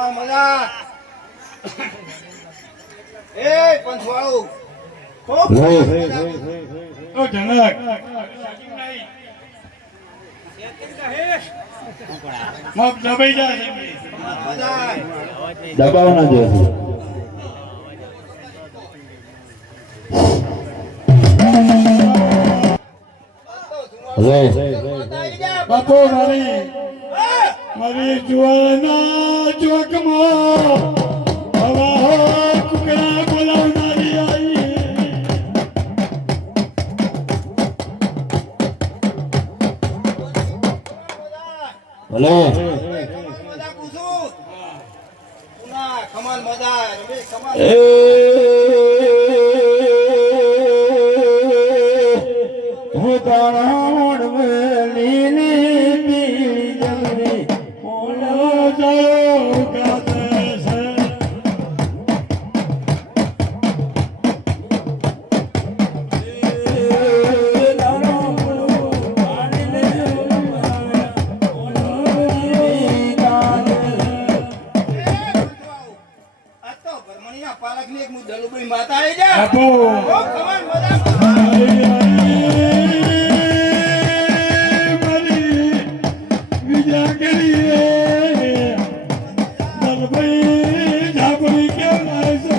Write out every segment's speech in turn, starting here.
કમાલ મજા એ પંચવાળું ખૂબ ઓ જનક મગ દબાઈ જાય દબાવ ના જો બાપો મારી જુવાના ચોકમાં હવા કુકડા બોલાવનારી આવી ભલે મજા પૂછું પુના કમાલ મજા રમેશ કમાલ હું તાણ મેલી પીળી જમરી ઓલો જાયો ગાતે છે આ તો ભરમણીના પાલકની એક દલુભાઈ માતા આવી જા બાપો ખૂબ કમાલ મજા વિજા કરીએ દલભાઈ ઝાપડી કેમ લાગે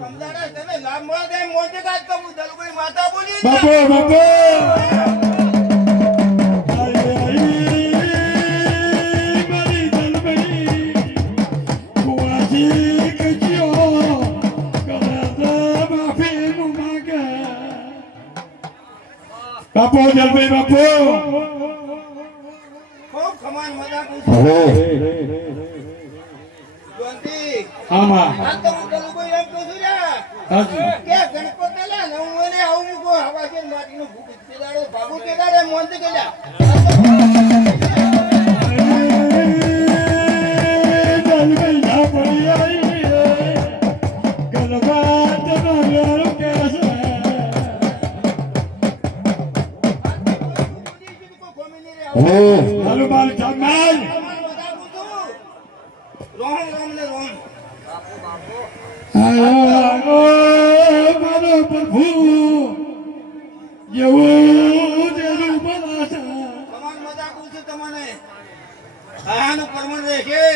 સમજાડા તમે લાભ મળે તે મોજે કાજ તો હું દલુભાઈ માતા બોલી બાપો બાપો મારી દલભાઈ કુવાસી કચ્યો કદાચ માફીનું માગે બાપો દલભાઈ બાપો ખૂબ કમાલ મજા પૂછું જોનતી આમાં આ તો હું દલુભાઈ એમ કહું છું હાજી કે ગણપત લે ને હું એને આવું મૂકો હવા છે માટીનું ભૂખ કેદાડે બાબુ કેદાડે મોંતે કેડા દલભાઈ ઝાપડી આવી ગલબાત મારું કેસે હાલો માલ જમાલ રોમ રોમ ને રોમ આવો મારો પ્રભુ જેવું જેનું બોલાશે કમાલ મજા કહું છું તમને આનું પરમણ રહેશે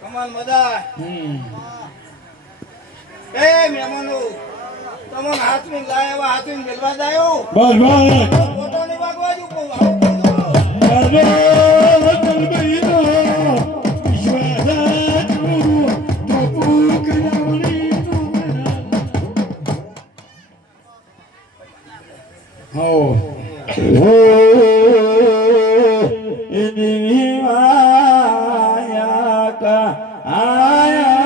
કમાલ મજા એ મહેમાનો તમને હાથમાં લાયા હાથમાં મેલવા જાયો બસ બસ ફોટો ને વાગવા જો કહું દલભાઈનો વિશ્વાસ જોરું તો પૂકડાવણી હો એની માયા કા આયા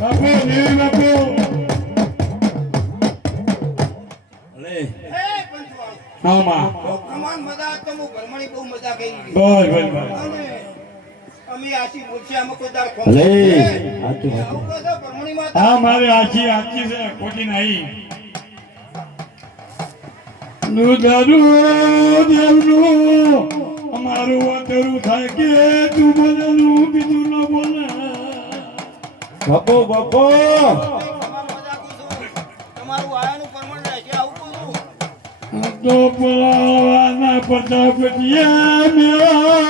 બાપુ દેવી બાપુ એ પંચવાળું આમાં કમાલ મજા તો હું ભરમણી બહુ મજા કરી બસ બસ બસ અને અમે આશી બોલશે અમે કોઈ દાડ ખોમ ભલે આવું કહો છો ભરમણી માતા હા મારે આખી છે ખોટી નહીં દેવનું અમારું અંતરું થાય કે તું બોલેલું બીજું ન બોલે બાપો બાપો કમાલ મજા કહું છું તમારું આયાનું પરમણ રહેશે આવું કહું છું તો બોલાવાના પ્રજાપતિએ મેળા